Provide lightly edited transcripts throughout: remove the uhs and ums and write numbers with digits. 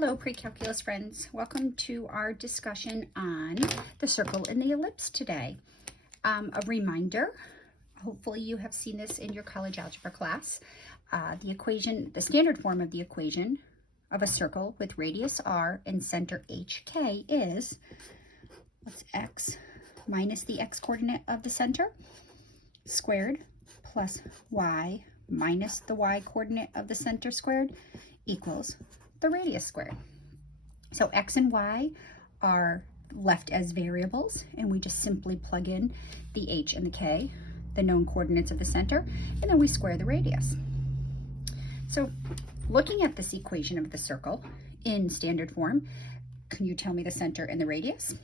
Hello, pre-calculus friends. Welcome to our discussion on the circle and the ellipse today. A reminder, hopefully you have seen this in your college algebra class. The standard form of the equation of a circle with radius r and center hk is, what's x minus the x coordinate of the center squared plus y minus the y coordinate of the center squared equals the radius squared. So x and y are left as variables, and we just simply plug in the h and the k, the known coordinates of the center, and then we square the radius. So looking at this equation of the circle in standard form, can you tell me the center and the radius?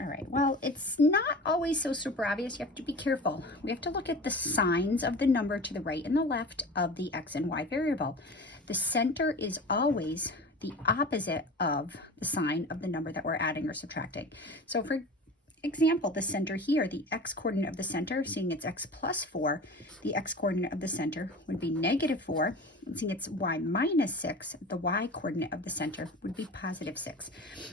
All right, well, it's not always so super obvious. You have to be careful. We have to look at the signs of the number to the right and the left of the x and y variable. The center is always the opposite of the sign of the number that we're adding or subtracting. So for example, the center here, the x coordinate of the center, seeing it's x plus 4, the x coordinate of the center would be negative 4. And seeing it's y minus 6, the y coordinate of the center would be positive 6.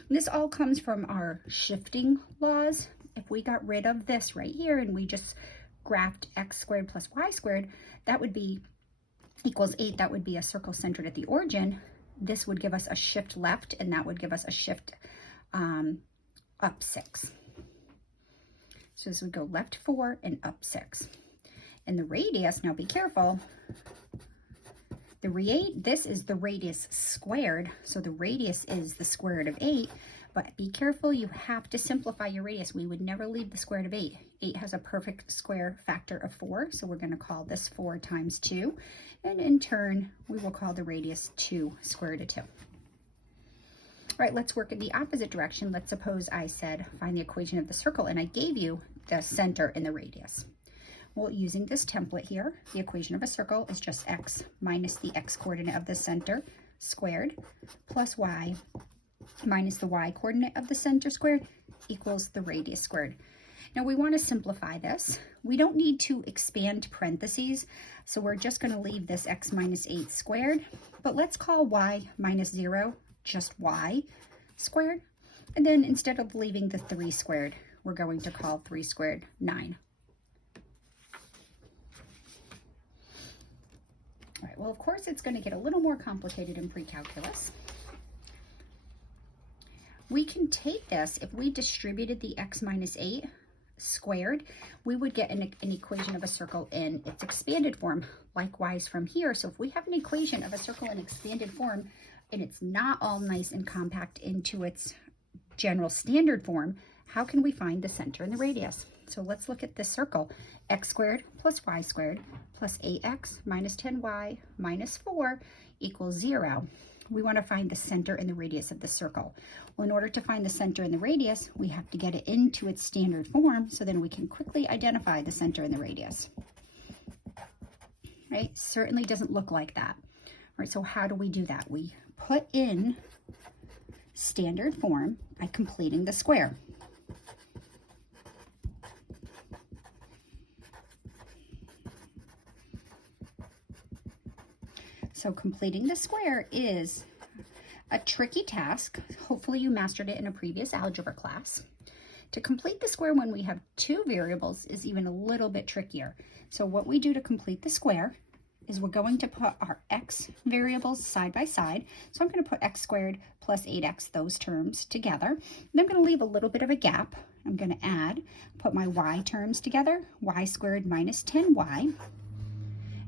And this all comes from our shifting laws. If we got rid of this right here and we just graphed x squared plus y squared, that would be equals 8. That would be a circle centered at the origin. This would give us a shift left, and that would give us a shift up 6. So this would go left 4 and up 6. And the radius, now be careful, this is the radius squared, so the radius is the square root of 8, but be careful, you have to simplify your radius. We would never leave the square root of 8. 8 has a perfect square factor of 4, so we're going to call this 4 times 2, and in turn, we will call the radius 2 square root of 2. All right, let's work in the opposite direction. Let's suppose I said find the equation of the circle, and I gave you the center and the radius. Well, using this template here, the equation of a circle is just x minus the x coordinate of the center squared plus y minus the y coordinate of the center squared equals the radius squared. Now we want to simplify this. We don't need to expand parentheses, so we're just going to leave this x minus 8 squared, but let's call y minus 0 just y squared. And then instead of leaving the 3 squared, we're going to call 3 squared 9. All right, well, of course, it's going to get a little more complicated in pre-calculus. We can take this, if we distributed the x minus 8 squared, we would get an equation of a circle in its expanded form. Likewise from here, so if we have an equation of a circle in expanded form, and it's not all nice and compact into its general standard form, how can we find the center and the radius? So let's look at this circle. X squared plus y squared plus 8x minus 10y minus 4 equals 0. We want to find the center and the radius of the circle. Well, in order to find the center and the radius, we have to get it into its standard form, so then we can quickly identify the center and the radius. Right? Certainly doesn't look like that. All right, so how do we do that? We put in standard form by completing the square. So completing the square is a tricky task. Hopefully you mastered it in a previous algebra class. To complete the square when we have two variables is even a little bit trickier. So what we do to complete the square is we're going to put our x variables side by side. So I'm going to put x squared plus 8x, those terms together. And I'm going to leave a little bit of a gap. I'm going to add, put my y terms together, y squared minus 10y.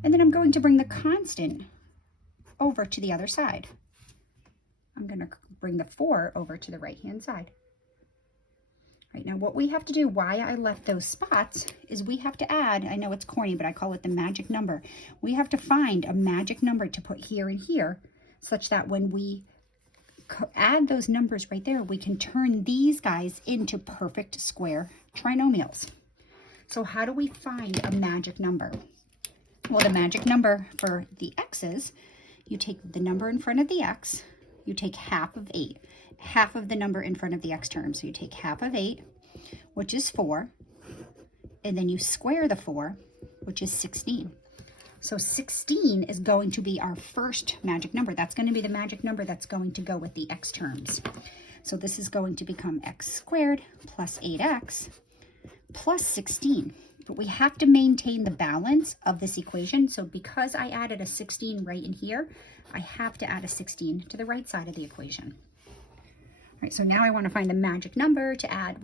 And then I'm going to bring the constant over to the other side. I'm going to bring the 4 over to the right-hand side. Right, now what we have to do, why I left those spots, is we have to add, I know it's corny, but I call it the magic number. We have to find a magic number to put here and here, such that when we add those numbers right there, we can turn these guys into perfect square trinomials. So how do we find a magic number? Well, the magic number for the x's, you take the number in front of the x, you take half of 8, half of the number in front of the x term. So you take half of 8, which is 4, and then you square the 4, which is 16. So 16 is going to be our first magic number. That's going to be the magic number that's going to go with the x terms. So this is going to become x squared plus 8x plus 16. But we have to maintain the balance of this equation. So because I added a 16 right in here, I have to add a 16 to the right side of the equation. All right, so now I want to find a magic number to add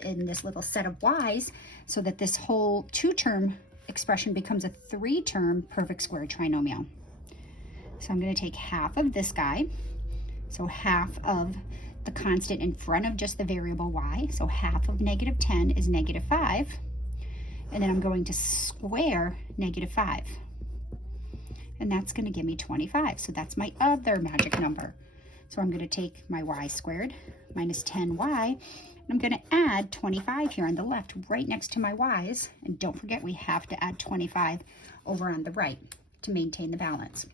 in this little set of y's so that this whole 2-term expression becomes a 3-term perfect square trinomial. So I'm going to take half of this guy, so half of the constant in front of just the variable y, so half of negative 10 is negative 5, and then I'm going to square negative 5, and that's going to give me 25, so that's my other magic number. So I'm going to take my y squared minus 10y, I'm going to add 25 here on the left, right next to my y's. And don't forget, we have to add 25 over on the right to maintain the balance.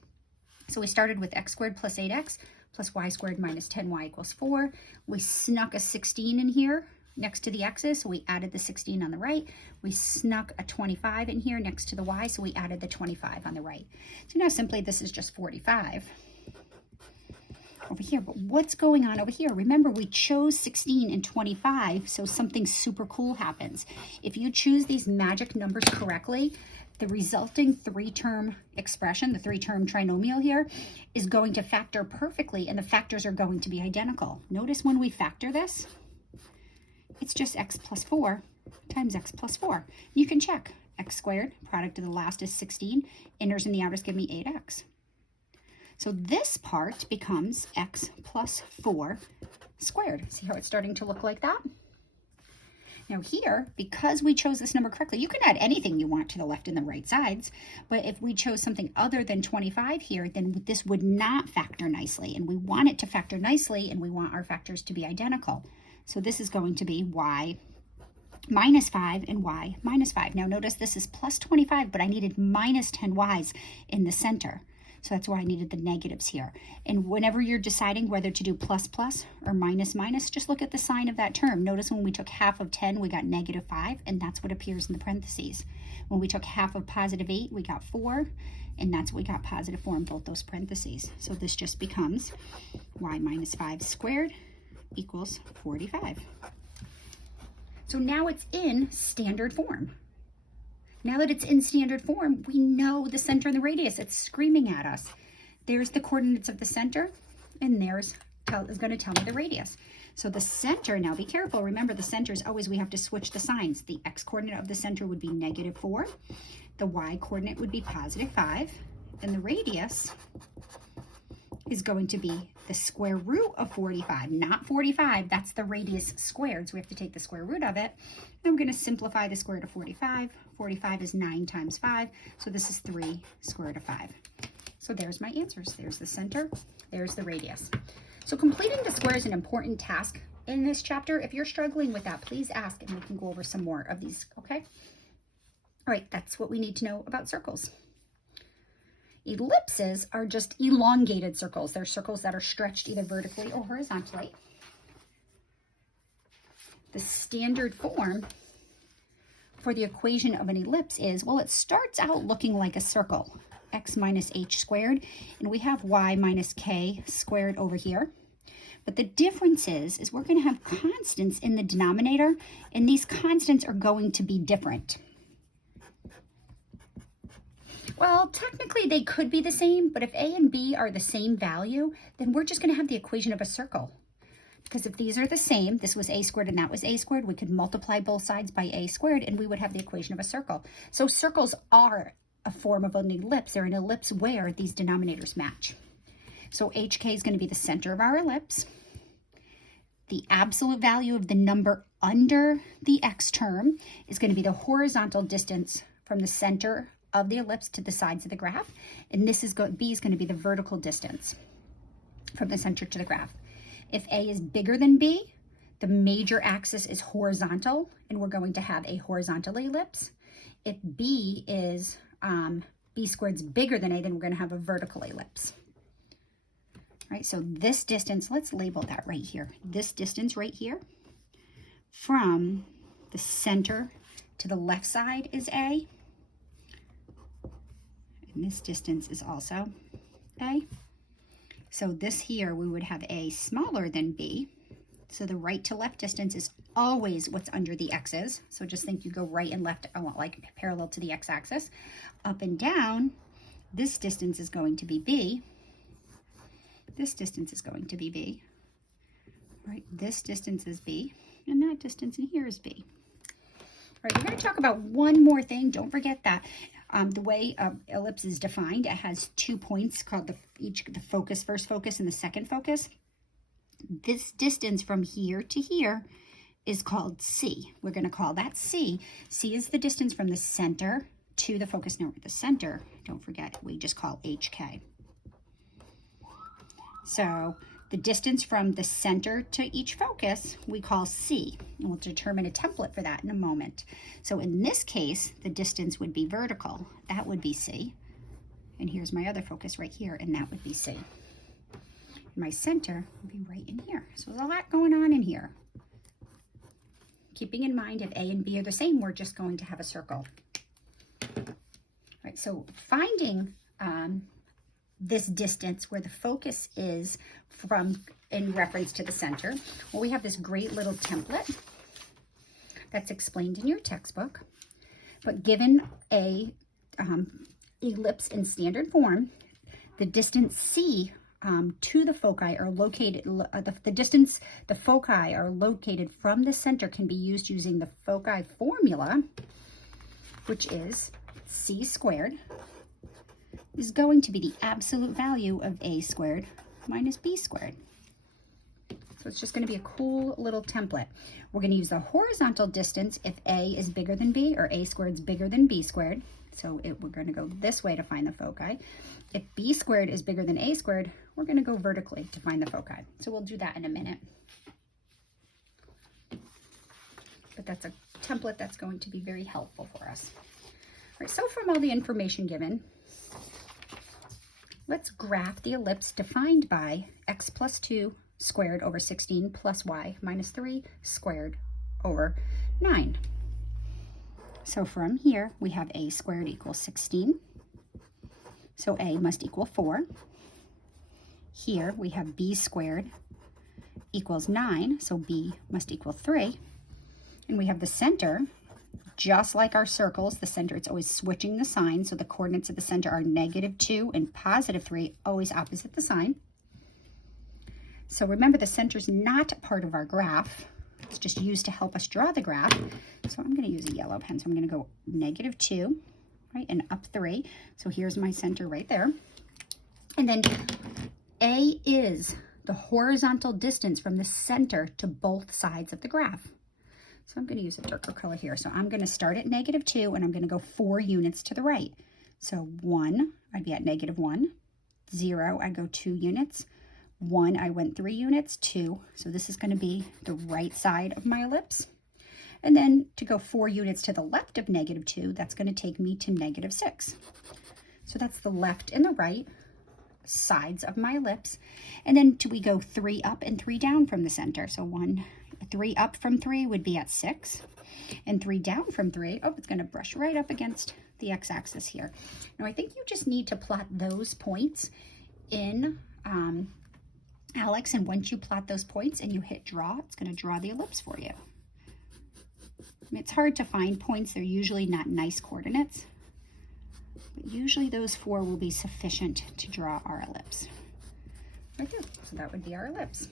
So we started with x squared plus 8x plus y squared minus 10y equals 4. We snuck a 16 in here next to the x's, so we added the 16 on the right. We snuck a 25 in here next to the y, so we added the 25 on the right. So now simply this is just 45. Over here, but what's going on over here? Remember, we chose 16 and 25, so something super cool happens. If you choose these magic numbers correctly, the resulting 3-term expression, the 3-term trinomial here, is going to factor perfectly, and the factors are going to be identical. Notice when we factor this, it's just x plus 4 times x plus 4. You can check. X squared, product of the last is 16, inners and the outers give me 8x. So this part becomes x plus 4 squared. See how it's starting to look like that? Now here, because we chose this number correctly, you can add anything you want to the left and the right sides, but if we chose something other than 25 here, then this would not factor nicely, and we want it to factor nicely, and we want our factors to be identical. So this is going to be y minus 5 and y minus 5. Now notice this is plus 25, but I needed minus 10y's in the center. So that's why I needed the negatives here. And whenever you're deciding whether to do plus plus or minus minus, just look at the sign of that term. Notice when we took half of 10, we got negative 5, and that's what appears in the parentheses. When we took half of positive 8, we got 4, and that's what we got positive 4 in both those parentheses. So this just becomes y minus 5 squared equals 45. So now it's in standard form. Now that it's in standard form, we know the center and the radius. It's screaming at us. There's the coordinates of the center, and there's is going to tell me the radius. So the center, now be careful. Remember, the center is always, we have to switch the signs. The x coordinate of the center would be negative 4. The y coordinate would be positive 5. And the radius is going to be the square root of 45, not 45. That's the radius squared, so we have to take the square root of it. And we're going to simplify the square root of 45. 45 is 9 times 5, so this is 3 square root of 5. So there's my answers. There's the center, there's the radius. So completing the square is an important task in this chapter. If you're struggling with that, please ask, and we can go over some more of these, okay? All right, that's what we need to know about circles. Ellipses are just elongated circles. They're circles that are stretched either vertically or horizontally. The standard form for the equation of an ellipse is, well, it starts out looking like a circle, x minus h squared, and we have y minus k squared over here. But the difference is we're going to have constants in the denominator, and these constants are going to be different. Well, technically they could be the same, but if a and b are the same value, then we're just going to have the equation of a circle. Because if these are the same, this was a squared and that was a squared, we could multiply both sides by a squared and we would have the equation of a circle. So circles are a form of an ellipse. They're an ellipse where these denominators match. So hk is going to be the center of our ellipse. The absolute value of the number under the x term is going to be the horizontal distance from the center of the ellipse to the sides of the graph, and this is b is going to be the vertical distance from the center to the graph. If a is bigger than b, the major axis is horizontal, and we're going to have a horizontal ellipse. If b is b squared is bigger than a, then we're going to have a vertical ellipse. All right, so this distance, let's label that right here. This distance right here from the center to the left side is a. And this distance is also A. So this here, we would have A smaller than B. So the right to left distance is always what's under the x's. So just think you go right and left like parallel to the x-axis. Up and down, this distance is going to be B. This distance is going to be B. Right, this distance is B, and that distance in here is B. All right, we're going to talk about one more thing. Don't forget that the way ellipse is defined, it has 2 points called the focus, first focus, and the second focus. This distance from here to here is called C. We're going to call that C. C is the distance from the center to the focus. Now, the center, don't forget, we just call HK. So the distance from the center to each focus we call C, and we'll determine a template for that in a moment. So in this case, the distance would be vertical. That would be C. And here's my other focus right here, and that would be C. My center would be right in here. So there's a lot going on in here. Keeping in mind if A and B are the same, we're just going to have a circle. All right, so finding this distance where the focus is from in reference to the center, well, we have this great little template that's explained in your textbook. But given a ellipse in standard form, the distance C to the foci are located, the foci are located from the center can be used using the foci formula, which is C squared is going to be the absolute value of A squared minus B squared. So it's just going to be a cool little template. We're going to use the horizontal distance if A is bigger than B, or A squared is bigger than B squared. So we're going to go this way to find the foci. If B squared is bigger than A squared, we're going to go vertically to find the foci. So we'll do that in a minute. But that's a template that's going to be very helpful for us. All right, so from all the information given, let's graph the ellipse defined by x plus 2 squared over 16 plus y minus 3 squared over 9. So from here, we have A squared equals 16. So A must equal 4. Here we have B squared equals 9. So B must equal 3. And we have the center, just like our circles, the center, it's always switching the sign. So the coordinates of the center are -2 and +3, always opposite the sign. So remember, the center is not part of our graph. It's just used to help us draw the graph. So I'm going to use a yellow pen. So I'm going to go -2, right, and up 3. So here's my center right there. And then A is the horizontal distance from the center to both sides of the graph. So I'm going to use a darker color here. So I'm going to start at -2, and I'm going to go 4 units to the right. So 1, I'd be at -1. 0, I go 2 units. 1, I went 3 units, 2. So this is going to be the right side of my ellipse. And then to go 4 units to the left of -2, that's going to take me to -6. So that's the left and the right sides of my ellipse. And then we go 3 up and 3 down from the center. So 3 up from 3 would be at 6. And 3 down from 3, oh, it's going to brush right up against the x-axis here. Now I think you just need to plot those points in Alex, and once you plot those points and you hit draw, it's going to draw the ellipse for you. It's hard to find points. They're usually not nice coordinates, but usually those 4 will be sufficient to draw our ellipse. Right there. So that would be our ellipse.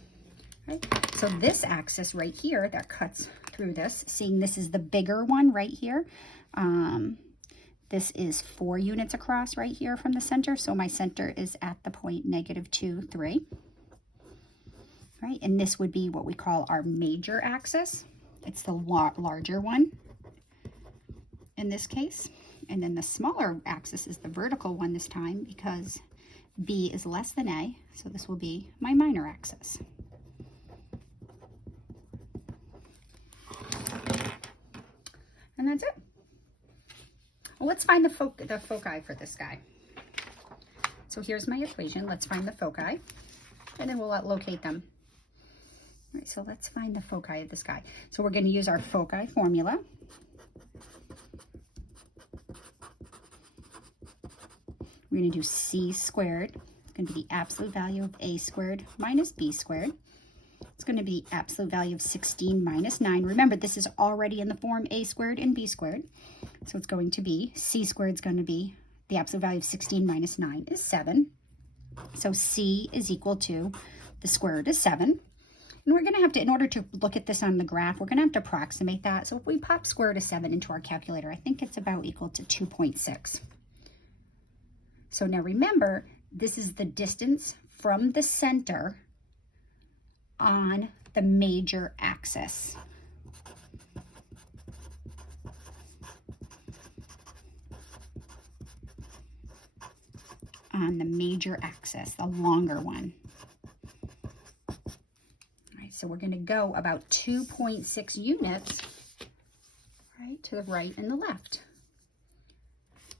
Right? So this axis right here that cuts through this, seeing this is the bigger one right here. This is 4 units across right here from the center. So my center is at the point -2, 3. Right? And this would be what we call our major axis. It's the larger one in this case. And then the smaller axis is the vertical one this time because B is less than A. So this will be my minor axis. And that's it. Well, let's find the foci for this guy. So here's my equation. Let's find the foci, and then we'll locate them. All right, so let's find the foci of this guy. So we're going to use our foci formula. We're going to do c squared. It's going to be the absolute value of a squared minus b squared. It's going to be the absolute value of 16 minus 9. Remember, this is already in the form a squared and b squared. So it's going to be, c squared is going to be, the absolute value of 16 minus 9 is 7. So c is equal to the square root of 7. And we're going to have to, in order to look at this on the graph, we're going to have to approximate that. So if we pop square root of 7 into our calculator, I think it's about equal to 2.6. So now remember, this is the distance from the center on the major axis. On the major axis, the longer one. All right, so we're going to go about 2.6 units, right, to the right and the left.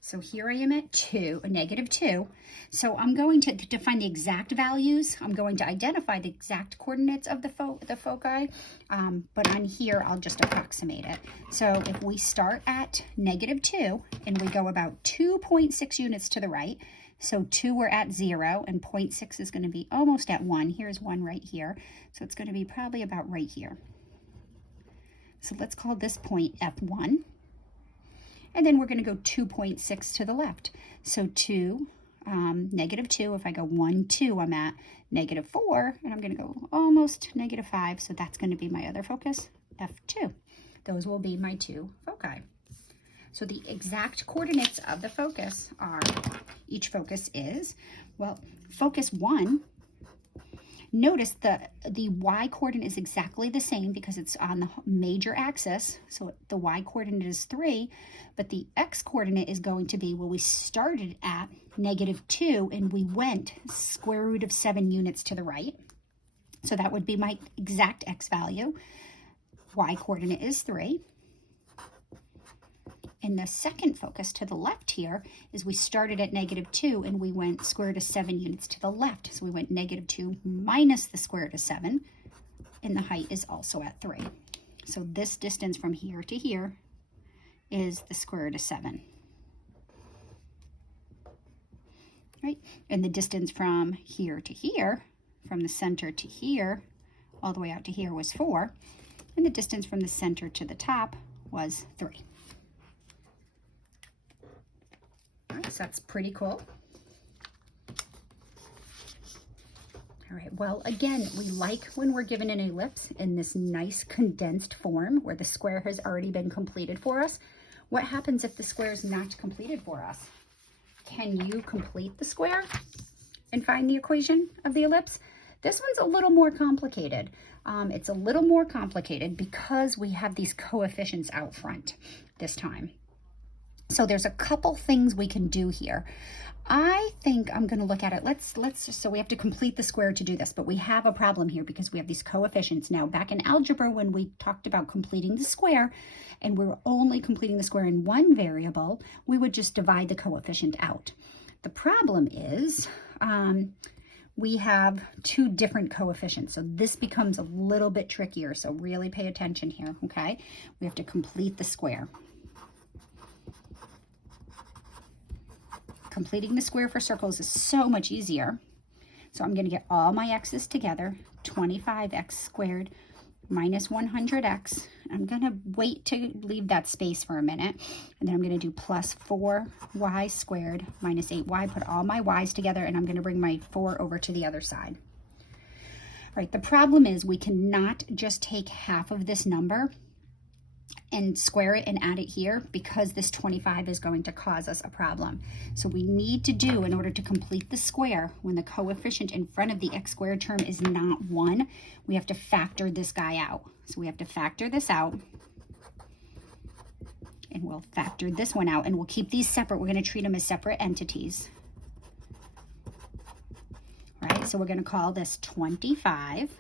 So here I am at negative 2. So I'm going to find the exact values. I'm going to identify the exact coordinates of the foci, but on here I'll just approximate it. So if we start at negative 2 and we go about 2.6 units to the right, so 2 we're at 0 and 0.6 is going to be almost at 1. Here's 1 right here. So it's going to be probably about right here. So let's call this point F1. And then we're going to go 2.6 to the left. So negative 2, if I go 1, 2, I'm at negative 4, and I'm going to go almost negative 5. So that's going to be my other focus, F2. Those will be my 2 foci. So the exact coordinates of the focus are, each focus is, well, focus 1, notice the y coordinate is exactly the same because it's on the major axis. So the y coordinate is 3, but the x coordinate is going to be, well, we started at negative 2 and we went square root of 7 units to the right. So that would be my exact x value. Y coordinate is 3. And the second focus to the left here is we started at negative 2 and we went square root of 7 units to the left. So we went negative 2 minus the square root of 7, and the height is also at 3. So this distance from here to here is the square root of 7. Right? And the distance from here to here, from the center to here, all the way out to here was 4. And the distance from the center to the top was 3. So that's pretty cool. All right, well, again, we like when we're given an ellipse in this nice condensed form where the square has already been completed for us. What happens if the square is not completed for us? Can you complete the square and find the equation of the ellipse? This one's a little more complicated. It's a little more complicated because we have these coefficients out front this time. So there's a couple things we can do here. I think I'm going to look at it. So we have to complete the square to do this, but we have a problem here because we have these coefficients. Now, back in algebra, when we talked about completing the square and we were only completing the square in one variable, we would just divide the coefficient out. The problem is we have 2 different coefficients. So this becomes a little bit trickier. So really pay attention here, okay? We have to complete the square. Completing the square for circles is so much easier. So I'm going to get all my x's together, 25x squared minus 100x. I'm going to wait to leave that space for a minute. And then I'm going to do plus 4y squared minus 8y. Put all my y's together, and I'm going to bring my 4 over to the other side. All right, the problem is we cannot just take half of this number and square it and add it here because this 25 is going to cause us a problem. So we need to do, in order to complete the square, when the coefficient in front of the x squared term is not 1, we have to factor this guy out. So we have to factor this out, and we'll factor this one out, and we'll keep these separate. We're going to treat them as separate entities. All right, so we're going to call this 25.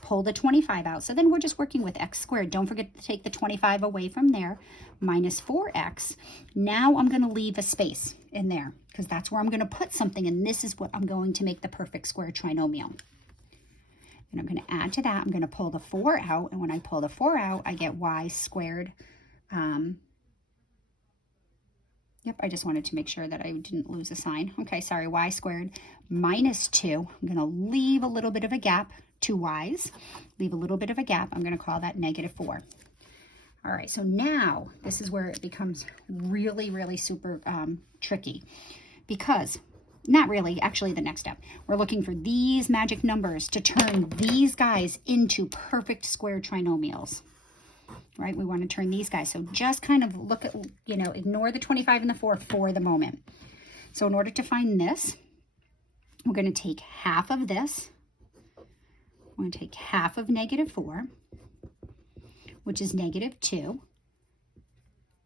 Pull the 25 out. So then we're just working with x squared. Don't forget to take the 25 away from there, minus 4x. Now I'm going to leave a space in there because that's where I'm going to put something, and this is what I'm going to make the perfect square trinomial. And I'm going to add to that. I'm going to pull the 4 out, and when I pull the 4 out, I get y squared. Yep, I just wanted to make sure that I didn't lose a sign. Okay, sorry, y squared minus 2. I'm going to leave a little bit of a gap, 2 y's. Leave a little bit of a gap. I'm going to call that negative 4. All right, so now this is where it becomes really, really super tricky. Because, not really, actually the next step. We're looking for these magic numbers to turn these guys into perfect square trinomials. Right, we want to turn these guys. So just kind of look at, ignore the 25 and the 4 for the moment. So in order to find this, we're going to take half of this. We're going to take half of negative 4, which is negative 2.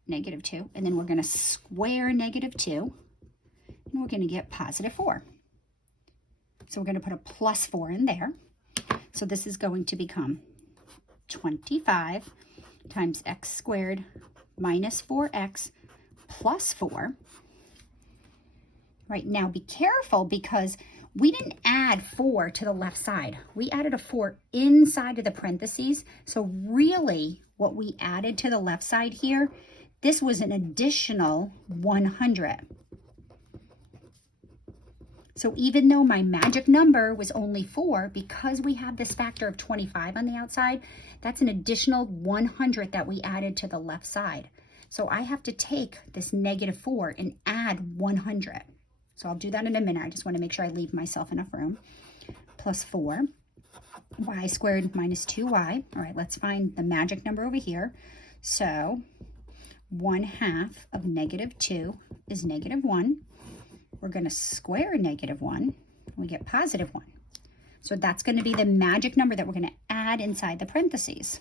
Negative 2. And then we're going to square negative 2. And we're going to get positive 4. So we're going to put a plus 4 in there. So this is going to become 25 times x squared minus 4x plus 4. Right, now be careful because we didn't add 4 to the left side. We added a 4 inside of the parentheses. So really what we added to the left side here, this was an additional 100. So even though my magic number was only 4, because we have this factor of 25 on the outside, that's an additional 100 that we added to the left side. So I have to take this negative 4 and add 100. So I'll do that in a minute. I just want to make sure I leave myself enough room. Plus 4, y squared minus 2y. All right, let's find the magic number over here. So 1/2 of negative 2 is negative 1. We're going to square negative 1. We get positive 1. So that's going to be the magic number that we're going to add inside the parentheses.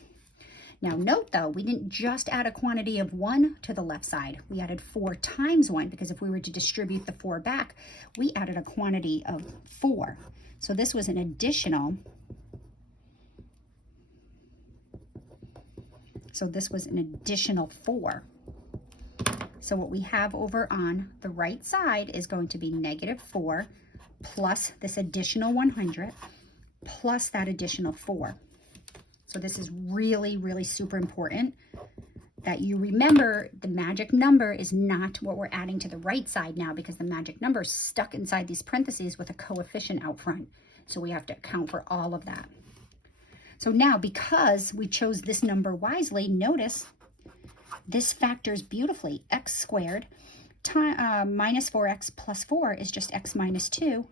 Now note though, we didn't just add a quantity of 1 to the left side. We added 4 times 1 because if we were to distribute the 4 back, we added a quantity of 4. So this was an additional. So this was an additional 4. So what we have over on the right side is going to be negative 4 plus this additional 100 plus that additional 4. So this is really, really super important that you remember the magic number is not what we're adding to the right side now because the magic number is stuck inside these parentheses with a coefficient out front. So we have to account for all of that. So now because we chose this number wisely, notice this factors beautifully. X squared minus 4x plus 4 is just x minus 2.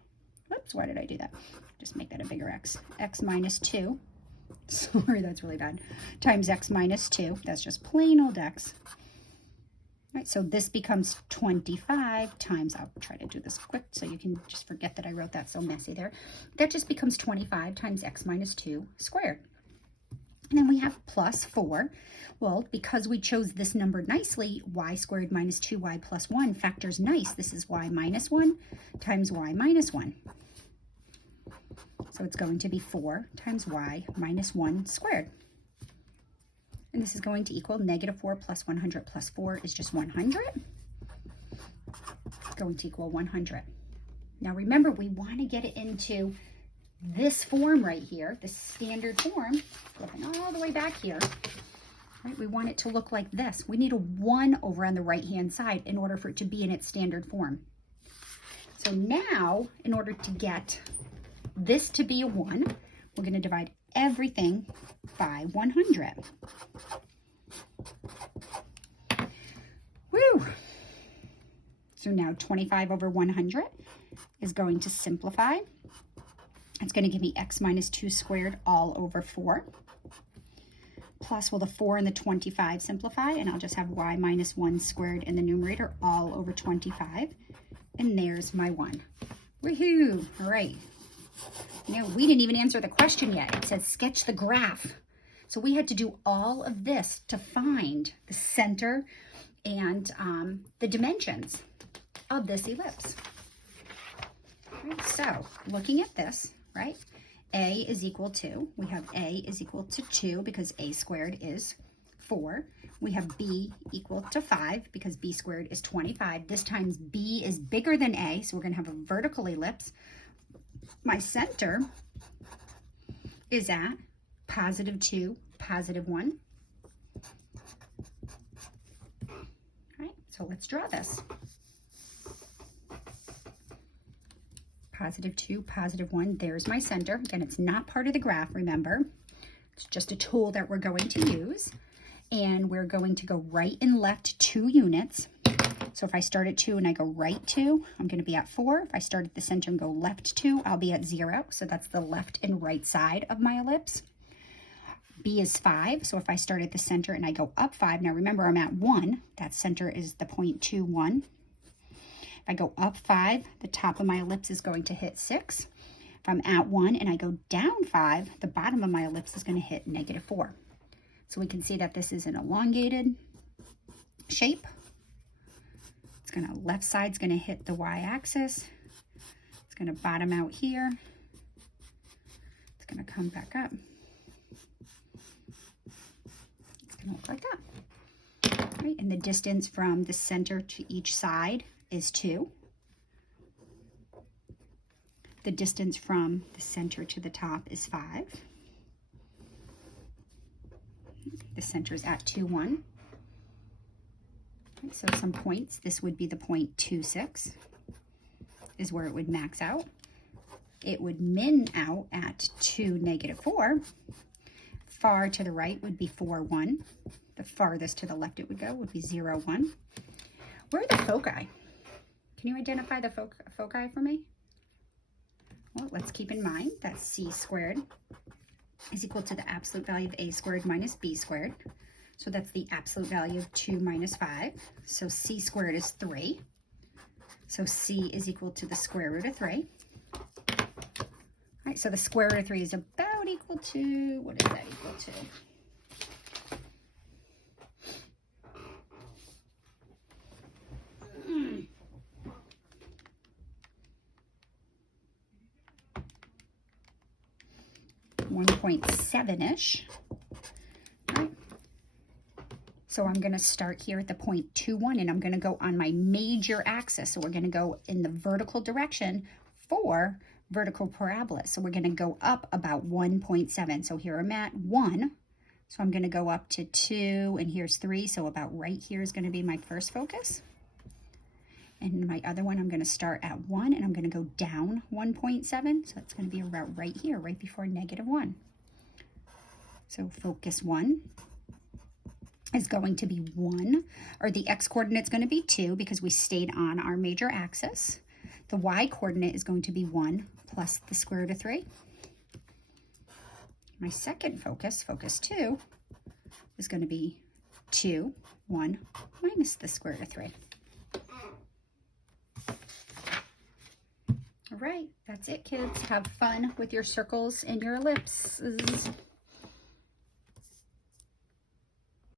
Whoops, why did I do that? Just make that a bigger x. X minus 2. Sorry, that's really bad. Times x minus 2. That's just plain old x. All right, so this becomes 25 times, I'll try to do this quick so you can just forget that I wrote that so messy there. That just becomes 25 times x minus 2 squared. And then we have plus 4. Well, because we chose this number nicely, y squared minus 2y plus 1 factors nice. This is y minus 1 times y minus 1. So it's going to be 4 times y minus 1 squared. And this is going to equal negative 4 plus 100 plus 4 is just 100. It's going to equal 100. Now remember, we want to get it into this form right here, this standard form, flipping all the way back here, right? We want it to look like this. We need a 1 over on the right-hand side in order for it to be in its standard form. So now, in order to get this to be a 1, we're going to divide everything by 100. Woo! So now 25 over 100 is going to simplify. It's going to give me x minus 2 squared all over 4. Plus, will the 4 and the 25 simplify? And I'll just have y minus 1 squared in the numerator all over 25. And there's my 1. Woohoo! All right. You know, we didn't even answer the question yet. It says sketch the graph. So we had to do all of this to find the center and the dimensions of this ellipse. Right, so looking at this, right, a is equal to, we have a is equal to 2 because a squared is 4. We have b equal to 5 because b squared is 25. This times b is bigger than a, so we're going to have a vertical ellipse. My center is at positive 2, positive 1. All right, so So let's draw this. +2, +1, there's my center. Again, it's not part of the graph, remember. It's just a tool that we're going to use. And we're going to go right and left 2 units. So if I start at 2 and I go right 2, I'm going to be at 4. If I start at the center and go left 2, I'll be at 0. So that's the left and right side of my ellipse. B is 5. So if I start at the center and I go up 5, now remember I'm at 1. That center is the point 2, 1. If I go up 5, the top of my ellipse is going to hit 6. If I'm at 1 and I go down 5, the bottom of my ellipse is going to hit -4. So we can see that this is an elongated shape. It's going to, left side's going to hit the y-axis. It's going to bottom out here. It's going to come back up. It's going to look like that. All right, and the distance from the center to each side is 2. The distance from the center to the top is 5. The center is at 2, 1. Okay, so some points, this would be the point 2, 6 is where it would max out. It would min out at 2, -4. Far to the right would be 4, 1. The farthest to the left it would go would be 0, 1. Where are the foci? Can you identify the foci for me? Well, let's keep in mind that c squared is equal to the absolute value of a squared minus b squared. So that's the absolute value of 2 minus 5. So c squared is 3. So c is equal to the square root of 3. All right, so the square root of 3 is about equal to, what is that equal to? 1.7-ish. Right. So I'm going to start here at the point 2, 1, and I'm going to go on my major axis. So we're going to go in the vertical direction for vertical parabola. So we're going to go up about 1.7. So here I'm at 1. So I'm going to go up to 2, and here's 3. So about right here is going to be my first focus. And my other one, I'm going to start at 1, and I'm going to go down 1.7. So it's going to be about right here, right before -1. So focus 1 is going to be 1, or the x-coordinate is going to be 2 because we stayed on our major axis. The y-coordinate is going to be 1 plus the square root of 3. My second focus, focus 2, is going to be 2, 1 minus the square root of 3. All right, that's it, kids. Have fun with your circles and your ellipses.